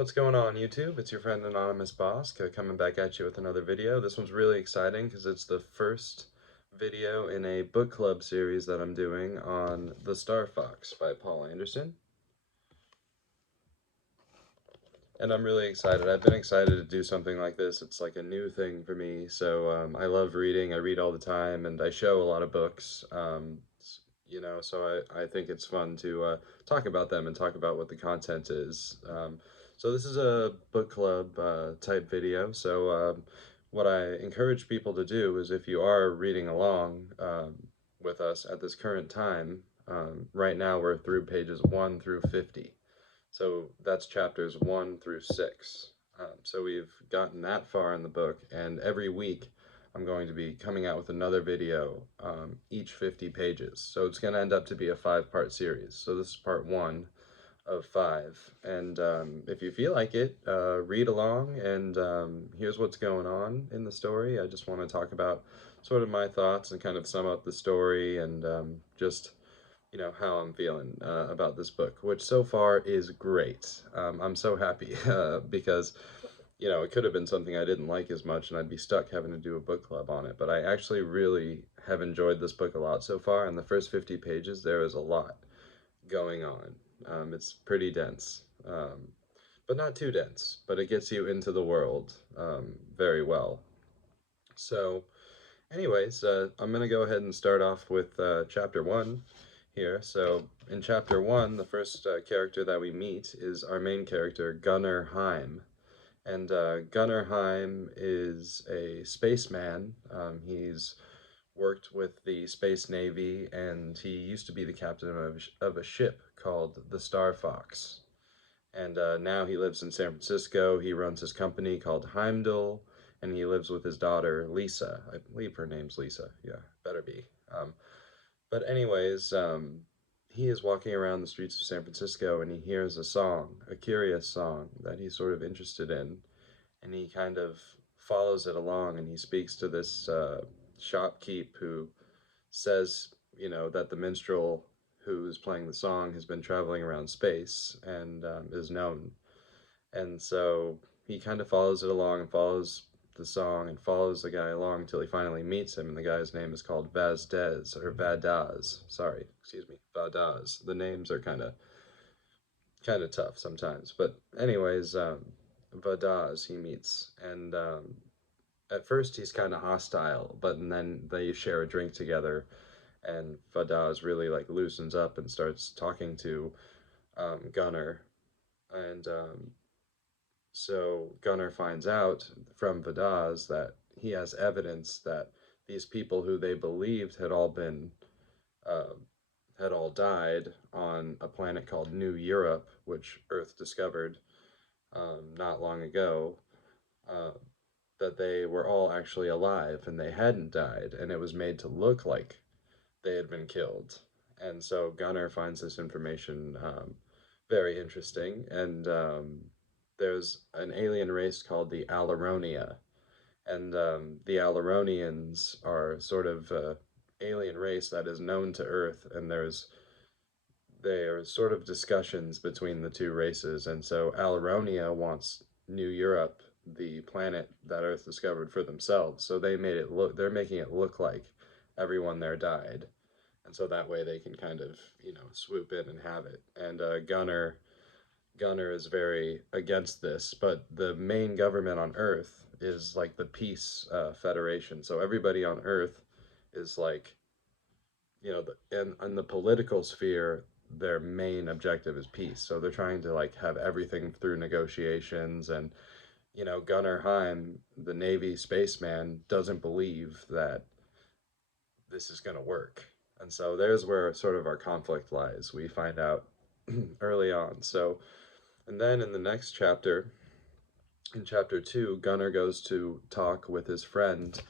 What's going on, YouTube? It's your friend Anonymous Boss coming back at you with another video. This one's really exciting because it's the first video in a book club series that I'm doing on The Star Fox by Paul Anderson. And I'm really excited. I've been excited to do something like this. It's like a new thing for me. So I love reading. I read all the time and I show a lot of books. So I think it's fun to talk about them and talk about what the content is. So this is a book club type video. So what I encourage people to do is if you are reading along with us at this current time, right now we're through pages 1 through 50. So that's chapters 1 through 6. So we've gotten that far in the book, and every week I'm going to be coming out with another video each 50 pages. So it's going to end up to be a 5-part series. So this is part 1 of 5. And if you feel like it, read along, and here's what's going on in the story. I just want to talk about sort of my thoughts and kind of sum up the story and just how I'm feeling about this book, which so far is great. I'm so happy because, it could have been something I didn't like as much and I'd be stuck having to do a book club on it. But I actually really have enjoyed this book a lot so far. In the first 50 pages, there is a lot going on. It's pretty dense, but not too dense, but it gets you into the world very well. So, anyways, I'm going to go ahead and start off with chapter 1 here. So in chapter 1, the first character that we meet is our main character, Gunnar Heim. And Gunnar Heim is a spaceman. He's worked with the Space Navy, and he used to be the captain of a ship called the Star Fox. And now he lives in San Francisco. He runs his company called Heimdall, and he lives with his daughter, Lisa. I believe her name's Lisa. Yeah, better be. But anyways, he is walking around the streets of San Francisco and he hears a song, a curious song that he's sort of interested in, and he kind of follows it along and he speaks to this shopkeep who says, that the minstrel who is playing the song has been traveling around space and is known. And so he kind of follows it along and follows the song and follows the guy along until he finally meets him, and the guy's name is called Vazdez, or Vadaz. Sorry, excuse me, Vadaz. The names are kind of tough sometimes, but anyways, Vadaz he meets, and at first he's kind of hostile, but then they share a drink together, and Vadaz really like loosens up and starts talking to Gunnar, and so Gunnar finds out from Vadaz that he has evidence that these people who they believed uh, had all died on a planet called New Europe, which Earth discovered not long ago, uh, that they were all actually alive and they hadn't died, and it was made to look like they had been killed. And so Gunnar finds this information very interesting, and there's an alien race called the Alaronia, and the Alaronians are sort of alien race that is known to Earth, and there's sort of discussions between the two races, and so Alaronia wants New Europe, the planet that Earth discovered, for themselves. So they're making it look like everyone there died, and so that way they can kind of swoop in and have it. And Gunnar is very against this, but the main government on Earth is like the Peace Federation. So everybody on Earth is like, in the political sphere, their main objective is peace. So they're trying to like have everything through negotiations, and Gunnar Heim, the Navy spaceman, doesn't believe that this is going to work. And so there's where sort of our conflict lies. We find out early on. So, and then in the next chapter, in chapter 2, Gunnar goes to talk with his friend,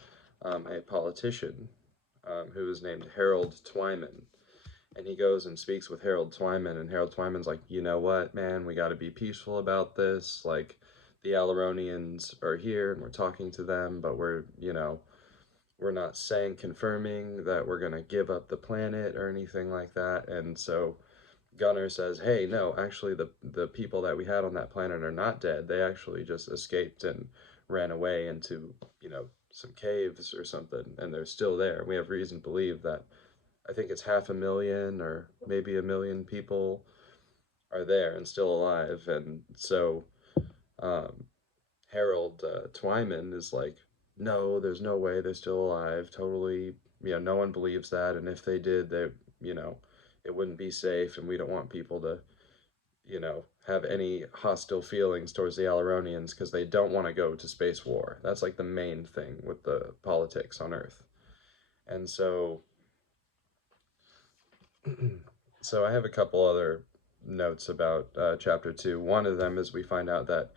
a politician, who is named Harold Twyman. And he goes and speaks with Harold Twyman, and Harold Twyman's like, you know what, man, we got to be peaceful about this. Like, the Alaronians are here, and we're talking to them, but we're not confirming that we're going to give up the planet or anything like that. And so Gunnar says, "Hey, no, actually, the people that we had on that planet are not dead. They actually just escaped and ran away into, some caves or something, and they're still there. We have reason to believe that I think it's 500,000 or maybe 1,000,000 people are there and still alive." And so um, Harold Twyman is like, "No, there's no way they're still alive. Totally, no one believes that. And if they did, you know, it wouldn't be safe, and we don't want people to, have any hostile feelings towards the Alaronians because they don't want to go to space war. That's like the main thing with the politics on Earth." And so, so I have a couple other notes about chapter two. One of them is we find out that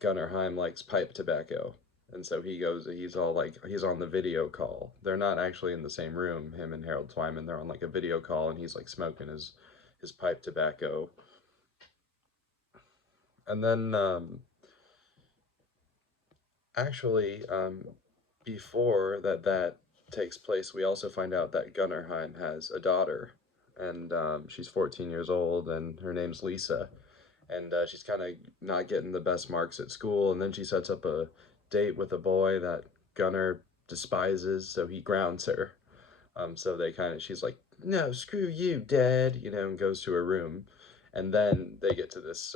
Gunnar Heim likes pipe tobacco. And so he's all like, he's on the video call. They're not actually in the same room, him and Harold Twyman. They're on like a video call, and he's like smoking his pipe tobacco. And then actually, before that takes place, we also find out that Gunnar Heim has a daughter, and she's 14 years old, and her name's Lisa. And she's kind of not getting the best marks at school, and then she sets up a date with a boy that Gunnar despises, so he grounds her. So she's like, "No, screw you, Dad," and goes to her room, and then they get to this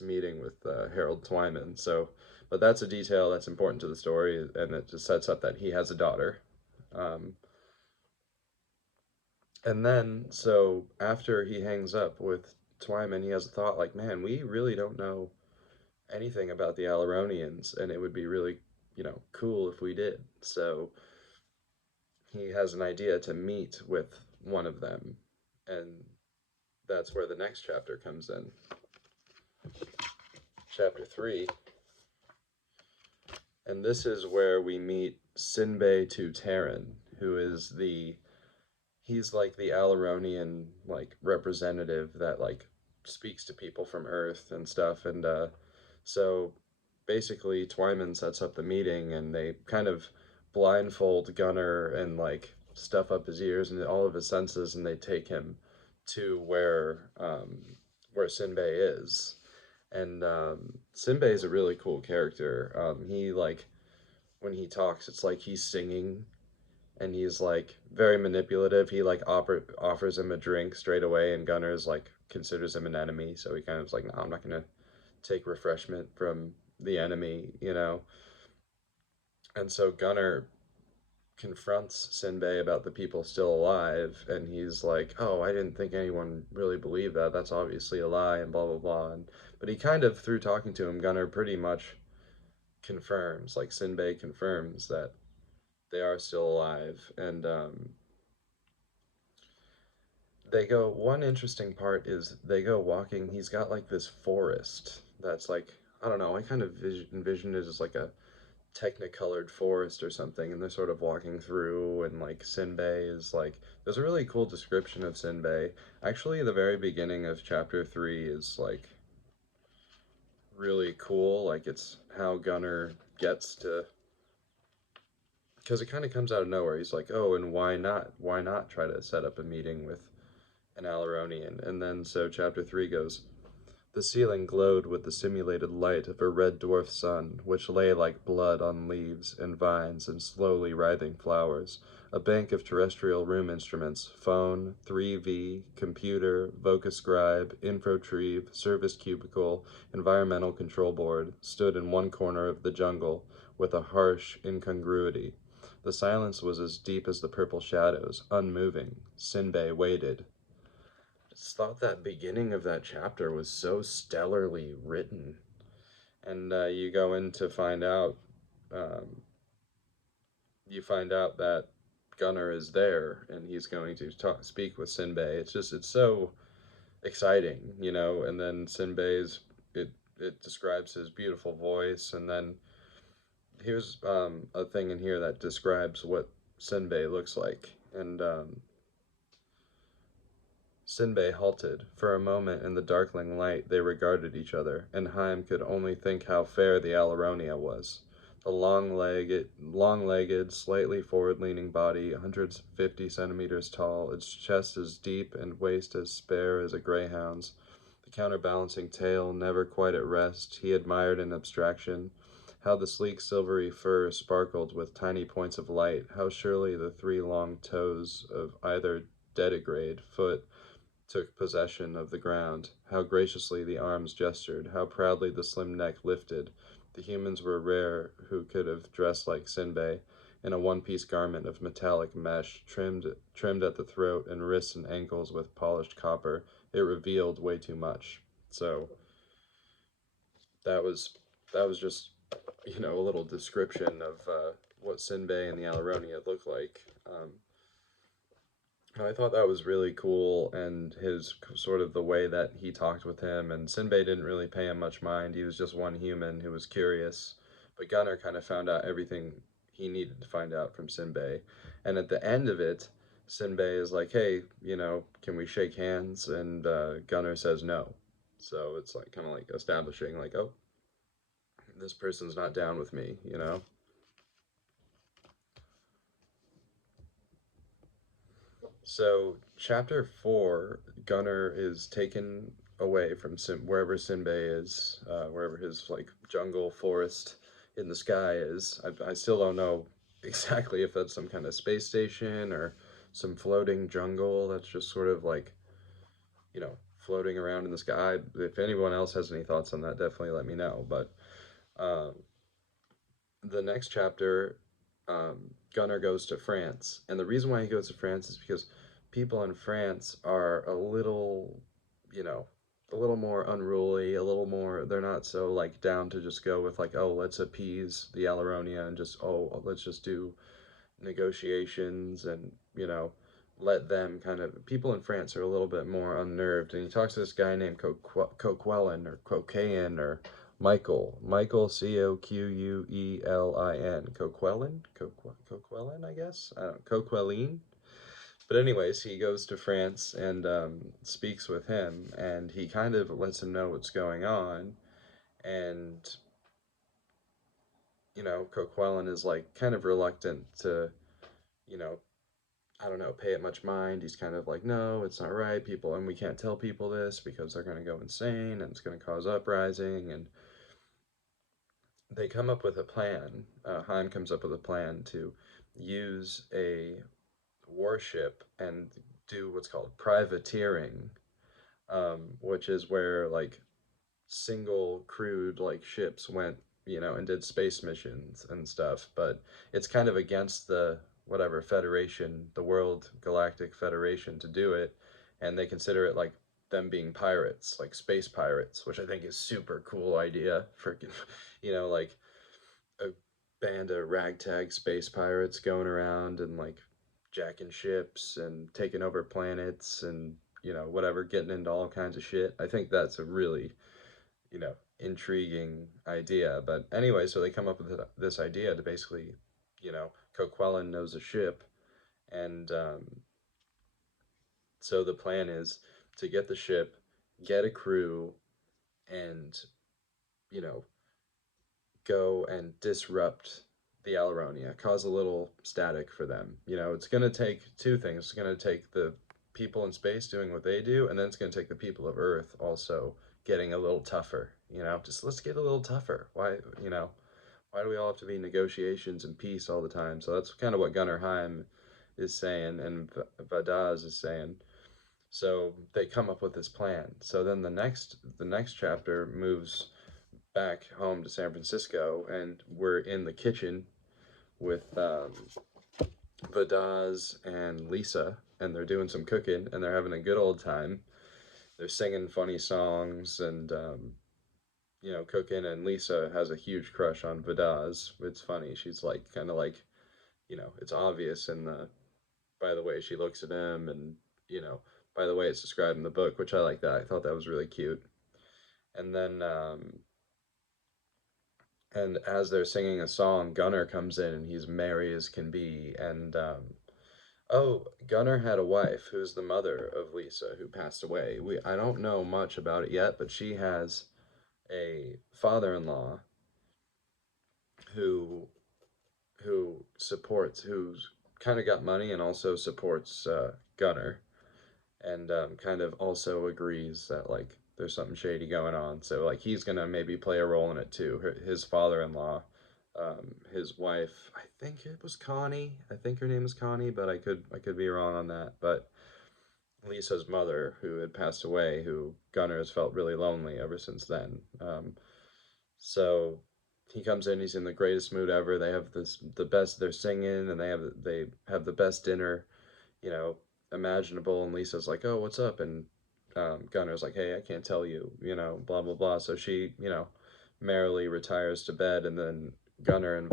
meeting with Harold Twyman. So, but that's a detail that's important to the story, and it just sets up that he has a daughter. Um, and then, so after he hangs up with Twyman, he has a thought like, "Man, we really don't know anything about the Alaronians, and it would be really, cool if we did." So he has an idea to meet with one of them, and that's where the next chapter comes in. Chapter 3, and this is where we meet Sinbei to Taran, who is he's like the Alaronian like representative that like speaks to people from Earth and stuff. And so basically Twyman sets up the meeting, and they kind of blindfold Gunnar and like stuff up his ears and all of his senses, and they take him to where Sinbei is. And Sinbei is a really cool character. He like when he talks, it's like he's singing, and he's like very manipulative. He like offers him a drink straight away, and Gunnar's like considers him an enemy, so he kind of is like, "No, I'm not gonna take refreshment from the enemy." And so Gunnar confronts Sinbei about the people still alive, and he's like, "Oh, I didn't think anyone really believed that. That's obviously a lie," and blah blah blah. But he kind of, through talking to him, Gunnar pretty much confirms, like Sinbei confirms that they are still alive. And one interesting part is they go walking. He's got like this forest that's like, I don't know, I kind of envision it as like a technicolored forest or something, and they're sort of walking through, and like Sinbei is like, there's a really cool description of Sinbei. Actually, the very beginning of chapter 3 is like really cool. Like, it's how Gunnar gets to, because it kind of comes out of nowhere. He's like, "Oh, and why not try to set up a meeting with an Alaronian?" And then so chapter 3 goes, "The ceiling glowed with the simulated light of a red dwarf sun, which lay like blood on leaves and vines and slowly writhing flowers. A bank of terrestrial room instruments, phone, 3V, computer, Vocuscribe, Infotrieve, service cubicle, environmental control board, stood in one corner of the jungle with a harsh incongruity. The silence was as deep as the purple shadows, unmoving. Sinbei waited." Just thought that beginning of that chapter was so stellarly written. And you go in to um, find out that Gunnar is there, and he's going to speak with Sinbei. It's so exciting. And then it describes his beautiful voice, and then here's a thing in here that describes what Sinbei looks like. And Sinbei halted. For a moment in the darkling light they regarded each other, and Heim could only think how fair the Alaronia was. a long-legged, slightly forward-leaning body, 150 centimeters tall, its chest as deep and waist as spare as a greyhound's. The counterbalancing tail never quite at rest, he admired in abstraction. How the sleek silvery fur sparkled with tiny points of light, how surely the three long toes of either dedigrade foot took possession of the ground, how graciously the arms gestured, how proudly the slim neck lifted. The humans were rare who could have dressed like Sinbei, in a one-piece garment of metallic mesh, trimmed at the throat and wrists and ankles with polished copper. It revealed way too much. So that was just a little description of what Sinbei and the Alleronia look like. I thought that was really cool, and his sort of the way that he talked with him, and Sinbei didn't really pay him much mind. He was just one human who was curious, but Gunnar kind of found out everything he needed to find out from Sinbei. And at the end of it, Sinbei is like, "Hey, can we shake hands?" And Gunnar says no. So it's like kind of like establishing, like, oh, this person's not down with me. So, chapter 4, Gunnar is taken away from wherever Sinbei is, wherever his like jungle forest in the sky is. I still don't know exactly if that's some kind of space station or some floating jungle that's just sort of like, floating around in the sky. If anyone else has any thoughts on that, definitely let me know. But um, the next chapter, Gunnar goes to France, and the reason why he goes to France is because people in France are you know, a little more unruly, a little more. They're not so like down to just go with like, oh, let's appease the Alleronia and just let's just do negotiations and let them kind of. People in France are a little bit more unnerved, and he talks to this guy named Coquelin or Cocaine or Michael Coquelin, Coquelin, I guess. I don't know, Coquelin. But anyways, he goes to France and speaks with him, and he kind of lets him know what's going on. And Coquelin is like kind of reluctant to you know I don't know, pay it much mind. He's kind of like, no, it's not right. People, and we can't tell people this because they're going to go insane and it's going to cause uprising. And they come up with a plan. Heim comes up with a plan to use a warship and do what's called privateering, which is where like single crewed like ships went, and did space missions and stuff. But it's kind of against the whatever federation, the World Galactic Federation, to do it, and they consider it like them being pirates, like space pirates, which I think is super cool idea. Freaking, like a band of ragtag space pirates going around and like jacking ships and taking over planets and whatever, getting into all kinds of shit. I think that's a really intriguing idea. But anyway, so they come up with this idea to basically, Coquelin knows a ship, and so the plan is to get the ship, get a crew, and you know, go and disrupt the Alleronia, cause a little static for them. It's going to take two things. It's going to take the people in space doing what they do, and then it's going to take the people of Earth also getting a little tougher. Just let's get a little tougher. Why do we all have to be negotiations and peace all the time? So that's kind of what Gunnar Heim is saying, and Vadaz is saying. So they come up with this plan. So then the next chapter moves back home to San Francisco, and we're in the kitchen with Vadaz and Lisa, and they're doing some cooking, and they're having a good old time. They're singing funny songs and cooking, and Lisa has a huge crush on Vadaz. It's funny. She's like kind of like, it's obvious in the by the way she looks at him, and you know by the way it's described in the book, which I like that. I thought that was really cute. And then and as they're singing a song, Gunnar comes in and he's merry as can be. And oh, Gunnar had a wife who's the mother of Lisa who passed away. I don't know much about it yet, but she has a father-in-law who who's kind of got money and also supports Gunner, and kind of also agrees that like there's something shady going on. So like he's gonna maybe play a role in it too. His father-in-law, his wife, I think it was Connie. I think her name is Connie, but I could be wrong on that. But Lisa's mother, who had passed away, who Gunnar has felt really lonely ever since then. So he comes in, he's in the greatest mood ever. They have the best. They're singing, and they have the best dinner, you know, imaginable. And Lisa's like, "Oh, what's up?" And Gunnar's like, "Hey, I can't tell you, blah blah blah." So she, merrily retires to bed, and then Gunnar and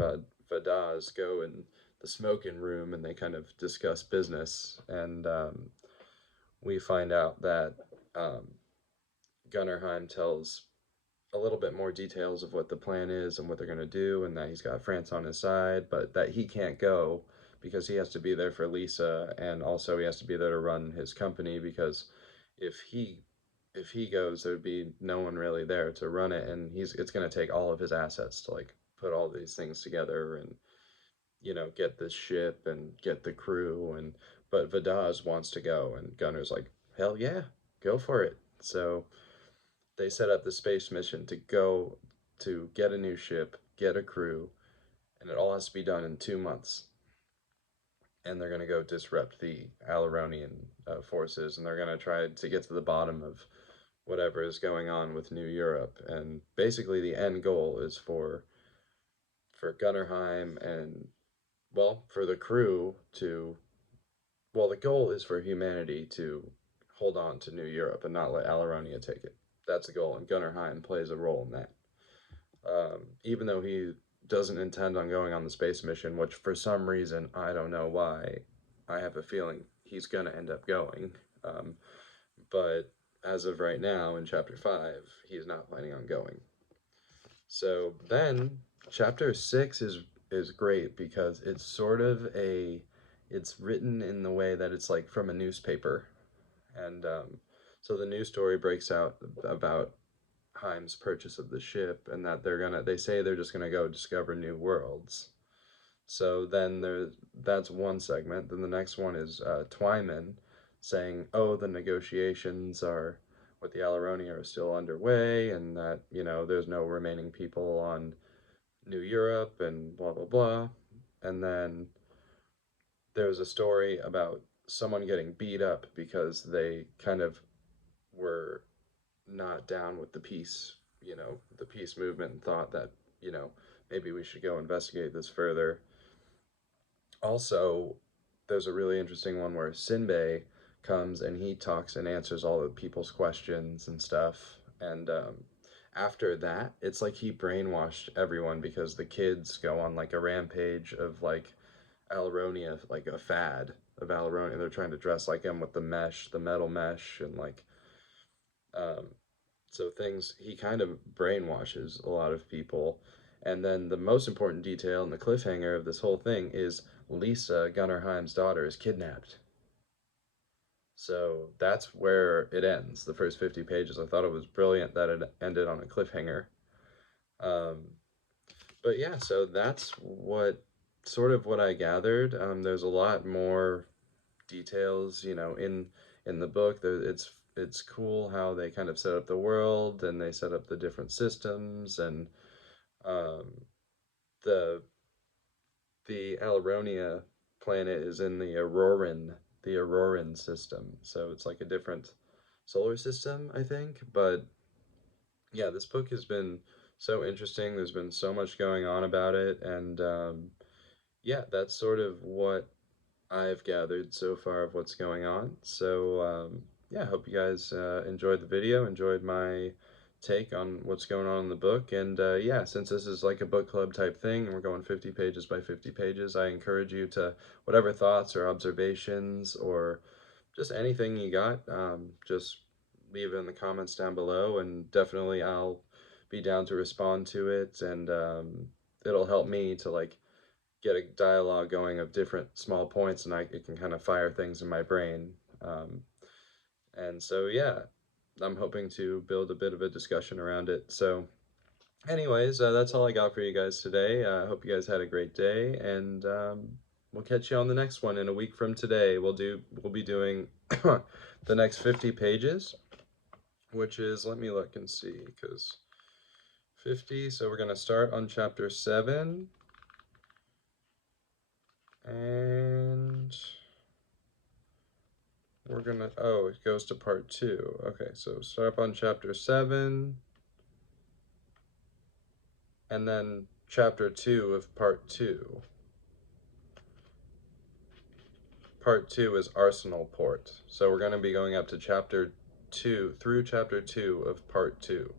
Vadaz go in the smoking room, and they kind of discuss business. And we find out that um, Gunnerheim tells a little bit more details of what the plan is and what they're going to do, and that he's got France on his side, but that he can't go because he has to be there for Lisa, and also he has to be there to run his company, because if he if he goes, there'd be no one really there to run it, and it's going to take all of his assets to like put all these things together, and get this ship and get the crew. And but Vadaz wants to go, and Gunner's like, hell yeah, go for it. So they set up the space mission to go to get a new ship, get a crew, and it all has to be done in 2 months. And they're going to go disrupt the Alaronian forces, and they're going to try to get to the bottom of whatever is going on with New Europe. And basically, the end goal is for Gunnerheim and, well, for the crew to, well, the goal is for humanity to hold on to New Europe and not let Alaronia take it. That's the goal, and Gunnerheim plays a role in that. Even though he doesn't intend on going on the space mission, which for some reason, I don't know why, I have a feeling he's going to end up going. Um, but as of right now, in chapter 5, he's not planning on going. So then, chapter 6 is great because it's sort of it's written in the way that it's like from a newspaper. And so the news story breaks out about Heim's purchase of the ship, and that they say they're just gonna go discover new worlds. So then that's one segment. Then the next one is Twyman saying, "Oh, the negotiations are with the Alaronia are still underway, and that there's no remaining people on New Europe, and blah blah blah." And then there's a story about someone getting beat up because they kind of were not down with the peace movement, and thought that, maybe we should go investigate this further. Also, there's a really interesting one where Sinbei comes and he talks and answers all the people's questions and stuff. And after that, it's like he brainwashed everyone because the kids go on like a rampage of like Alaronia, like a fad of Alaronia. They're trying to dress like him with the metal mesh, and like um, so things, he kind of brainwashes a lot of people. And then the most important detail and the cliffhanger of this whole thing is Lisa, Gunnerheim's daughter, is kidnapped. So that's where it ends. The first 50 pages. I thought it was brilliant that it ended on a cliffhanger. Um, but yeah, so that's what I gathered. There's a lot more details, in the book. It's cool how they kind of set up the world, and they set up the different systems, and um, the the Alaronia planet is in the Auroran system, so it's like a different solar system, I think. But yeah, this book has been so interesting. There's been so much going on about it, and yeah, that's sort of what I've gathered so far of what's going on. So, yeah, I hope you guys enjoyed the video, enjoyed my take on what's going on in the book. And yeah, since this is like a book club type thing, and we're going 50 pages by 50 pages, I encourage you to, whatever thoughts or observations or just anything you got, just leave it in the comments down below, and definitely I'll be down to respond to it. And it'll help me to like get a dialogue going of different small points, and it can kind of fire things in my brain. Um, and so, yeah, I'm hoping to build a bit of a discussion around it. So, anyways, that's all I got for you guys today. I hope you guys had a great day, and we'll catch you on the next one in a week from today. We'll be doing the next 50 pages, which is, let me look and see, because 50, so we're gonna start on chapter 7, and we're gonna, oh, it goes to part 2. Okay, so start up on chapter 7, and then chapter 2 of part 2. Part 2 is Arsenal Port. So we're going to be going up to chapter 2, through chapter 2 of part 2.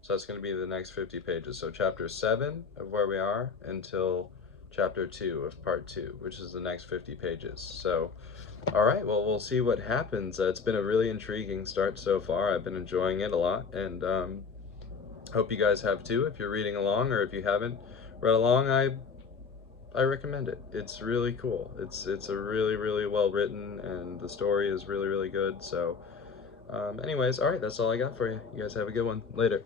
So that's going to be the next 50 pages. So chapter 7 of where we are until chapter 2 of part 2, which is the next 50 pages. So, all right, well, we'll see what happens. It's been a really intriguing start so far. I've been enjoying it a lot, and hope you guys have too. If you're reading along, or if you haven't read along, I recommend it. It's really cool. It's a really well written, and the story is really good. So, anyways, all right, that's all I got for you. You guys have a good one. Later.